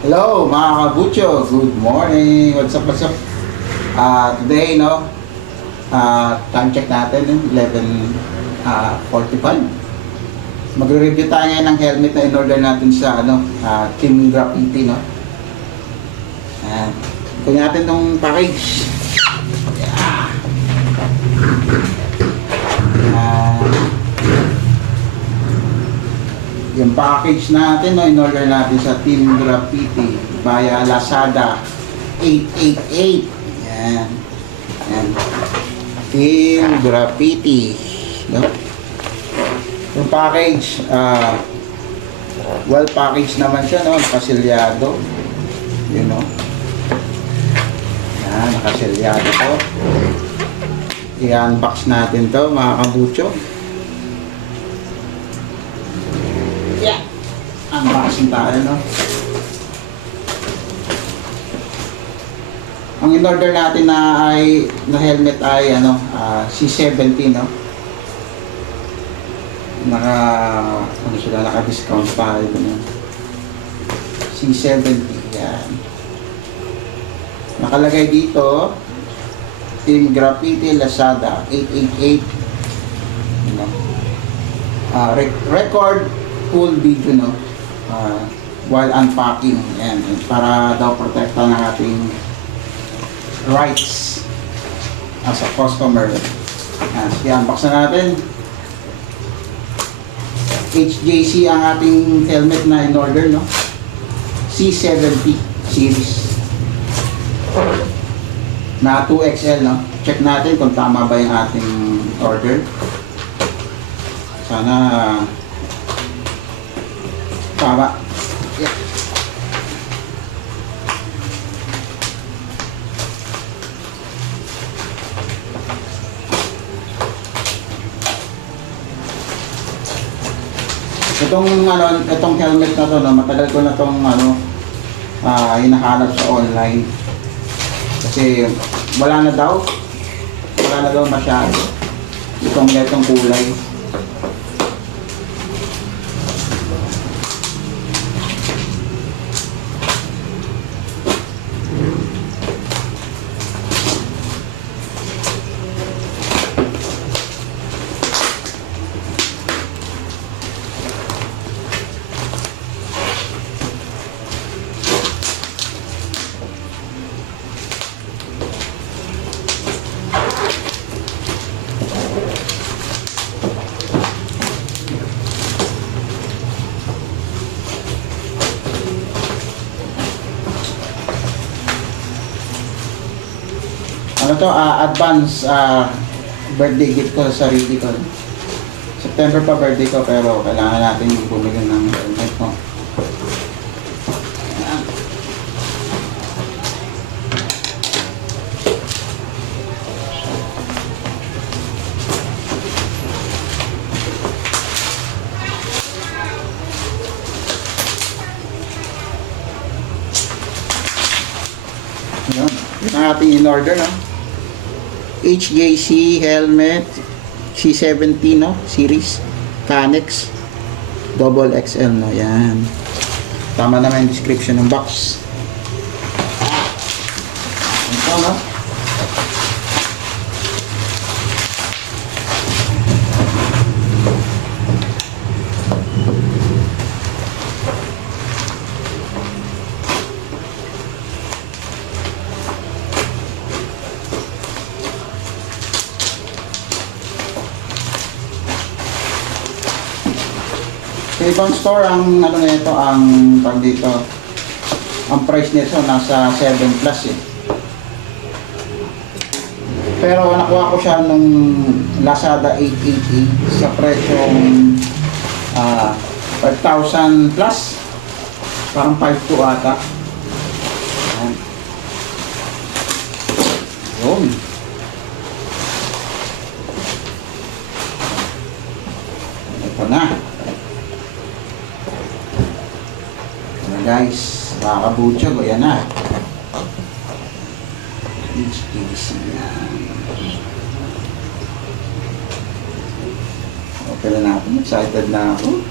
Hello mga kabucho, good morning. What's up, what's up? Today, time check natin, 11:45. Magre-review tayo ngayon ng helmet na in-order natin sa Team Graffiti, no? Ayan. Kunin natin tong package. Yeah. Yung package natin, no, in-order natin sa Team Graffiti via Lazada 888. Yan. Yan. Team Graffiti. No? Yung package, well packaged naman siya, no? Nakasilyado. You know. Yan, nakasilyado to. I-unbox natin to, mga kabucho. Yeah. Unboxing tayo, no? Ang in-order natin na helmet ay C70, no? Naka-discount pa ito, no? C70, yan. Nakalagay dito Team Graffiti Lazada 888, you know? Record full video, no, while unpacking, and para daw protekta ng ating rights as a customer. Sige, unbox na natin. HJC ang ating helmet na in order, no, C70 series na 2XL, no. Check natin kung tama ba yung ating order. Sana tama. Yeah. Itong helmet na to, no, matagal ko na tong hinahanap sa online. Kasi wala na daw masyado itong kulay. Advance birthday gift ko sa sarili ko. September pa birthday ko, pero kailangan natin bumili ng helmet mo. Yun ang ating in-order, no? HJC helmet C70, no, series Canex double XL, no. Yan, tama naman yung description ng box. Ito, no. Sa ibang store, ang nito, ang tag dito, ang price nito nasa 7 plus, eh. Pero nakuha ko siya nung Lazada 888 sa presyong 5,000 plus, parang 5,200 ata. Ayan. Yun. Ito na. Guys, makakabutsyog, ayan na. HTC na. Okay na natin, excited na ako.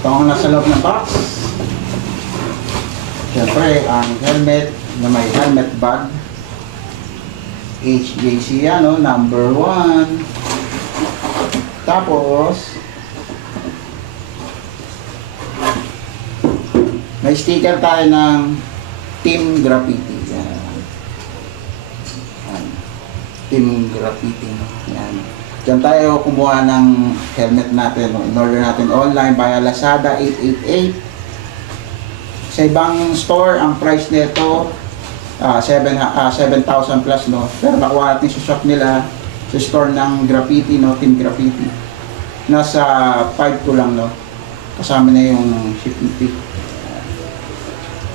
Ito ang nasa loob ng box. Siyempre, ang helmet na may helmet bag. HJC yan, no? Number 1. Tapos, may sticker tayo ng Team Graffiti. Yan. Yan. Team Graffiti. No? Yan. Diyan tayo kumuha ng helmet natin. No? In-order natin online via Lazada 888. Sa ibang store, ang price nito 7,000 plus. No? Pero nakuha natin sa shop nila, sa store ng Graffiti, no? Team Graffiti. Nasa 5,200 lang. No? Kasama na yung shipping fee.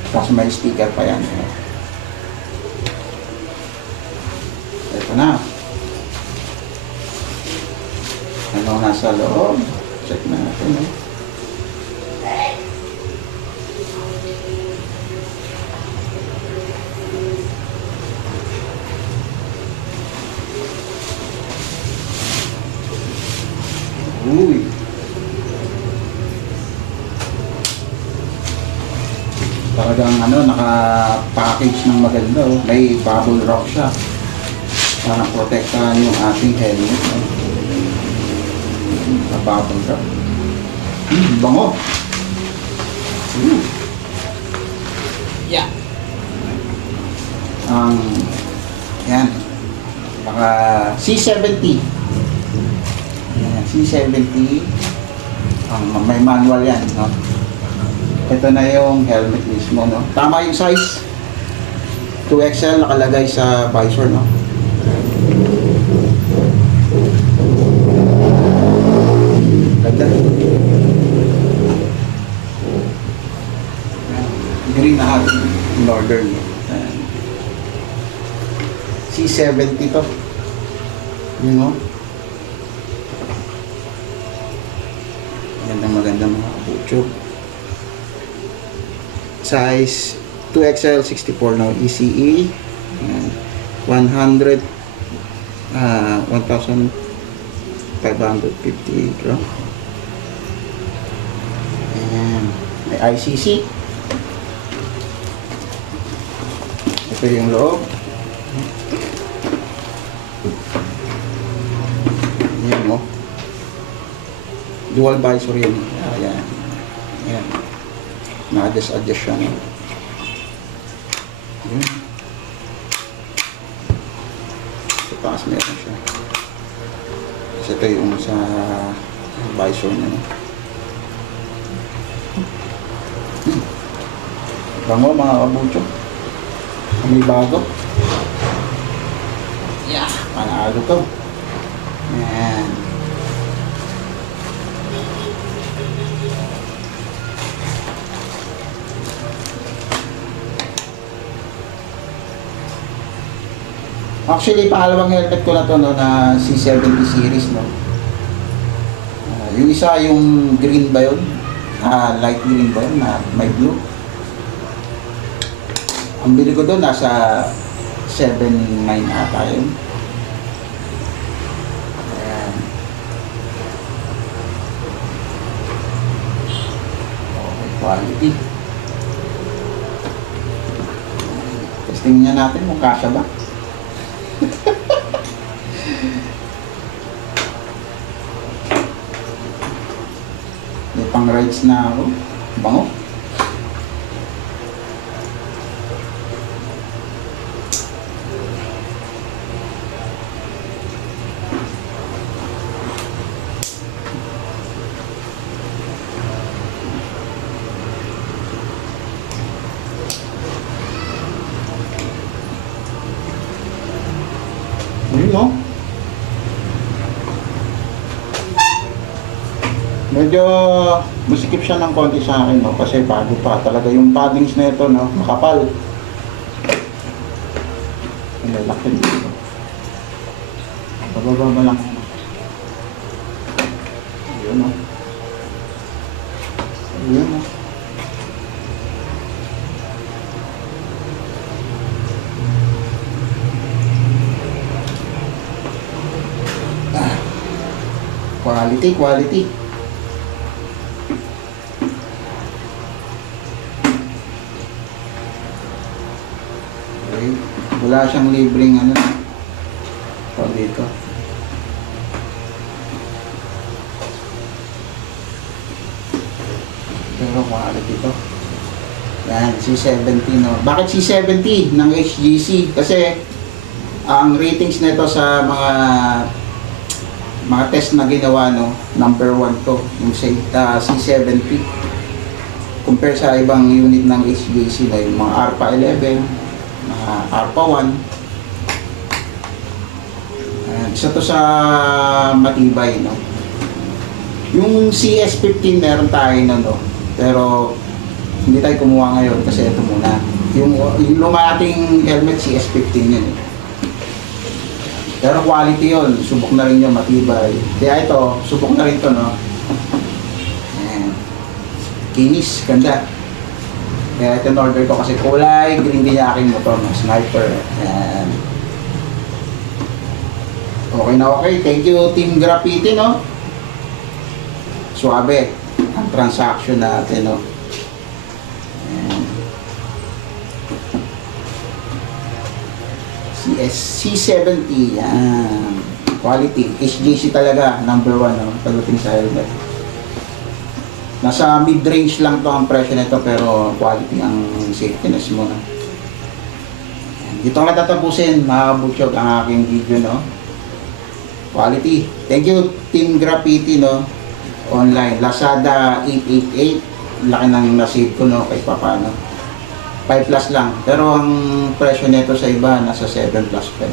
Tapos may sticker pa yan. Ito na. Ano nasa loob? Check na natin. Uy. Talagang naka-package ng maganda. Oh. May bubble wrap siya. Para protektahan yung ating helmet. Oh. Naka-bubble wrap. Bango. Yeah. Yan. Naka C70. Yan, C70. May manual yan. No? Ito na yung helmet mismo, no? Tama yung size. 2XL nakalagay sa visor, no? Ganda. Green na hati in order niya. C70 to. You know? Magandang mga kabucho. Size 2XL 64 now ECE 100 1,550 gram. And may ICC. Ito yung loob. Yan mo. Dual visor yun. Ayan. Ayan. Na-adjust siya. Yun. Sa taas meron siya. Kasi ito yung sa visor niya. Bango mga kabucho. May bago. Yeah. Panalo to. Ayan. Actually, pangalawang helmet ko na to, no, na C70 series, no. Yung isa, yung green ba yun? Light green ba yun, na may blue. Ang bili ko doon, nasa 7.9 ata yun. Ayan. Okay, quality. Testing niya natin kung kasya ba. May pang rides na ako. Bango. Yun, no? Medyo masikip siya ng konti sa akin, no? Kasi bago pa talaga yung paddings na ito, no? Makapal. Ang lalaki dito. Bababa mo lang. Yun, no? Yun, no? Quality, quality. Wala siyang libreng ano. Tawag dito. Pero quality ito. Yan, C70 no. Bakit C70 ng HGC? Kasi ang ratings nito sa mga test na ginawa no, number 1 to, yung C70 compare sa ibang unit ng HGC na yung mga ARPA 11, mga ARPA 1. Isa to sa matibay no. Yung CS15 meron tayo na no, pero hindi tayo kumuha ngayon kasi ito muna. Yung lumating helmet CS15 yun eh. Pero quality yun, subok na rin yung matibay. Kaya ito, subok na rin to no. Ayan. Kinis, ganda. Kaya ito in-order ko kasi kulay green din yung aking motor, no? Sniper. Ayan. Okay na okay. Thank you Team Graffiti no. Suabe ang transaction natin no. C70 yan. Quality. HGC talaga. Number 1 no? Pagdating sa helmet. Nasa mid-range lang to ang presyo nito pero quality ang safetyness mo no? Dito ko natatapusin mga kabutsyog ang aking video no. Quality. Thank you Team Graffiti no. Online. Lazada 888. Laki ng nasave ko no kahit papano. 5 plus lang. Pero ang presyo nito sa iba nasa 7 plus pa.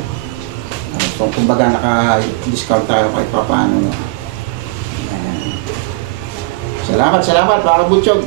So kumbaga naka-discount tayo kahit papano no. Salamat mga kabutsyog.